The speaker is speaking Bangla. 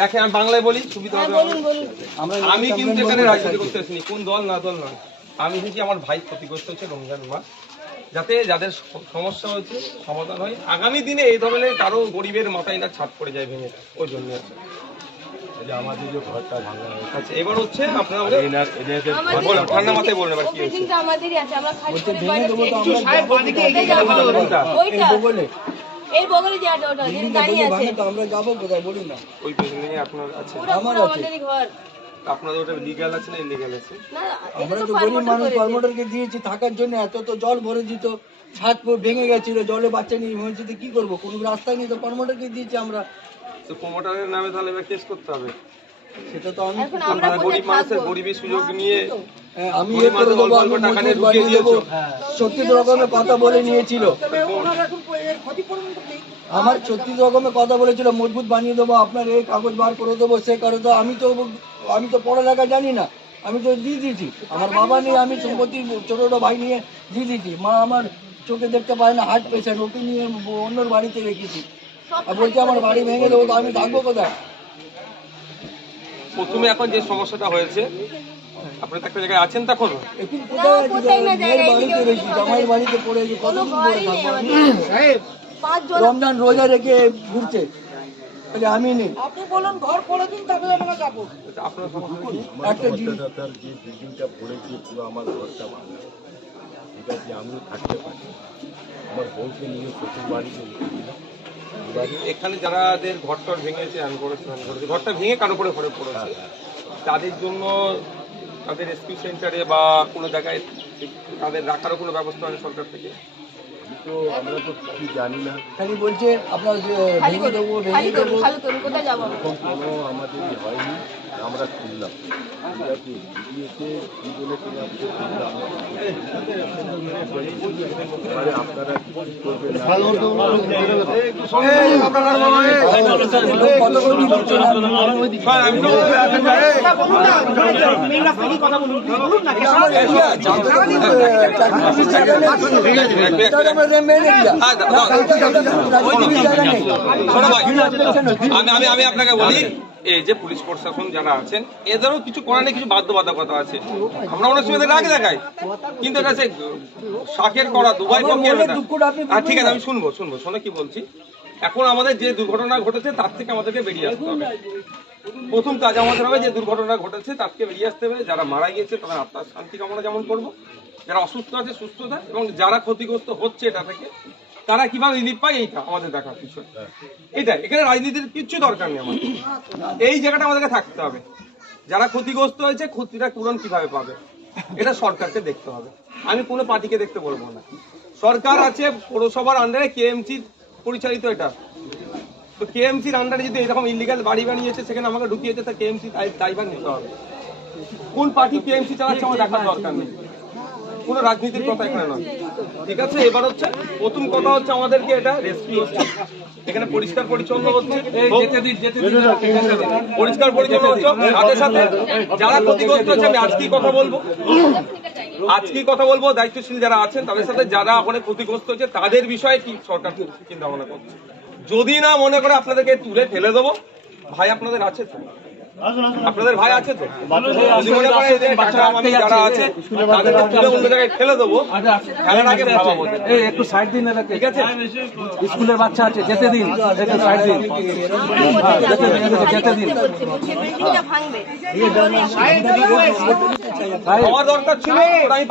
দেখেন আমি বাংলায় বলি সুবিধা হবে। আমি কিন্তু এখানে রাজনীতি করতে আসিনি, কোন দল না দল নয়। আমি এসেছি আমার ভাই ক্ষতিগ্রস্ত হচ্ছে রমজান মাস, যাতে যাদের সমস্যা হচ্ছে সমাধান হয়, আগামী দিনে এই ধরনের কারো গরিবের মাথায় না ছাদ পড়ে যায় ভেঙে, ওই জন্য আছে। আমাদের যে ঘরটা ভাঙা হয়েছে এবার হচ্ছে আপনারা ঠান্ডা মাথায় বলুন এবার কি হচ্ছে। এর বগলে যে ওটা যে দাঁড়িয়ে আছে তো আমরা যাব কোথায় বলি না, ওই বিল্ডিং এ আপনার আছে, আমার আমাদেরই ঘর। আপনাদের ওটা লিগ্যাল আছে না ইলিগ্যাল আছে? না আমরা তো গরিব মানুষ, কর্মটারকে দিয়েছি থাকার জন্য, এত তো জল ভরে দিত, ছাদ ভেঙে গেছিল, জলে বাচ্চা নিয়ে মসজিদে কি করবো, কোনো রাস্তা নেই, তো কর্মটারকে দিয়েছি আমরা। তো প্রমোটারের নামে তাহলে এবার কেস করতে হবে। সেটা তো আমি গরিব মানুষের গরিবের সুযোগ নিয়ে আমি এ করে দেবো, আমি মজবুত বানিয়ে দেবো, 36 রকমের কথা বলে নিয়েছিল, আমার 36 রকমের কথা বলেছিল, মজবুত বানিয়ে দেবো, আপনার এই কাগজ বার করে দেবো, সে করে দেবো। আমি তো পড়ালেখা জানি না, আমি তো দিয়ে দিয়েছি। আমার বাবা নিয়ে আমি সম্পত্তি ছোট ভাই নিয়ে দিয়ে দিয়েছি। মা আমার চোখে দেখতে পায় না, হার্ট পেশেন্ট, ওকে নিয়ে অন্যর বাড়িতে রেখেছি, আর বলছি আমার বাড়ি ভেঙে দেবো, তো আমি থাকবো কোথায়? প্রথমে এখন যে সমস্যাটা হয়েছে, আপনি একটা জায়গায় আছেন তখন এখন কোথায় বাড়িতে রয়েছি, জামাইয়ের বাড়িতে পড়ে কতদিন পরে থাকবো? রমজান রোজা রেখে ঘুরছে, আমি নেই। আপনি বলুন ঘর পড়ে দিন, তারপরে আমরা যাবো। একটা যে বিল্ডিংটা পড়েছে পুরো আমার ঘরটা ভাঙা, ঠিক আছে, আমি থাকতে পারি, আমার বউকে নিয়ে শ্বশুর বাড়িতে এখানে যারাদের ঘরটর ভেঙেছে, ঘরটা ভেঙে কারো করে ঘরে পড়েছে, তাদের জন্য তাদের রেস্কিউ সেন্টারে বা কোনো জায়গায় তাদের রাখারও কোনো ব্যবস্থা হয় সরকার থেকে? তো আমরা তো কিছু জানি না, খালি বলছে আপনার ভেঙে দেবো, ভেঙে দেবো, কোনো আমাদের হয়নি, আমরা শুনলাম, ঠিক আছে, দিদিকে কি বলে আপনারা কি করবেন আমি আপনাকে বলি, এই যে পুলিশ প্রশাসন যারা আছেন, এদেরও কিছু করার নেই, কিছু বাধ্যবাধকতা আছে। আমরা অনেক সময় রাগ দেখাই, কিন্তু এটা শাকের করা দুবাই পক্ষে। ঠিক আছে, আমি শুনবো শোনো কি বলছি। এখন আমাদের যে দুর্ঘটনা ঘটেছে তার থেকে আমাদেরকে বেরিয়ে আসতে হবে। প্রথম কাজ আমাদের হবে, যে দুর্ঘটনা ঘটেছে তার থেকে বেরিয়ে আসতে হবে। যারা মারা গিয়েছে তাদের আত্মার শান্তি কামনা যেমন করবো, যারা অসুস্থ আছে সুস্থতা, এবং যারা ক্ষতিগ্রস্ত হচ্ছে এটা থেকে তারা কিভাবে রিলিফ পায়, এইটা আমাদের দেখার বিষয়। এটা এখানে রাজনীতির কিচ্ছু দরকার নেই, আমাদের এই জায়গাটা আমাদেরকে থাকতে হবে। যারা ক্ষতিগ্রস্ত হয়েছে ক্ষতিটা পূরণ কিভাবে পাবে, এটা সরকারকে দেখতে হবে। আমি কোনো পার্টিকে দেখতে বলবো না। সরকার আছে পৌরসভার আন্ডারে, কেএমসি পরিচালিত এটা, তো কেএমসির আন্ডারে যদি এরকম ইলিগাল বাড়ি বানিয়েছে, সেখানে আমাকে ঢুকিয়েছে, তা কেএমসি দায়ভার নিতে হবে। কোন পার্টি কেএমসি চালাচ্ছে আমার দেখার দরকার নেই, কোনো রাজনীতির কথা এখানে নয়, ঠিক আছে। এবার হচ্ছে প্রথম কথা হচ্ছে আমাদেরকে এটা রেস্কিউ হচ্ছে, এখানে পরিষ্কার পরিচ্ছন্ন হচ্ছে, পরিষ্কার পরিচ্ছন্ন হচ্ছে, সাথে সাথে যারা ক্ষতিগ্রস্ত হচ্ছে, আমি আজকেই কথা বলবো দায়িত্বশীল যারা আছেন তাদের সাথে, যারা ওখানে ক্ষতিগ্রস্ত হচ্ছে তাদের বিষয়ে কি সরকার চিন্তা ভাবনা করছে। যদি না মনে করে আপনাদেরকে তুলে ফেলে দেবো, ভাই আপনাদের আছে তো, আপনাদের ভাই আছে তো, যদি মনে করে যারা আছে তাদেরকে তুলে অন্য জায়গায় ফেলে দেবো, ফেলার আগে ভাবাবো। একটু সাইড দিন, ঠিক আছে, স্কুলের বাচ্চা আছে, যেতে দিন, একটু সাইড দিন, যেতে দিন। আমার দরকার ছিল আমি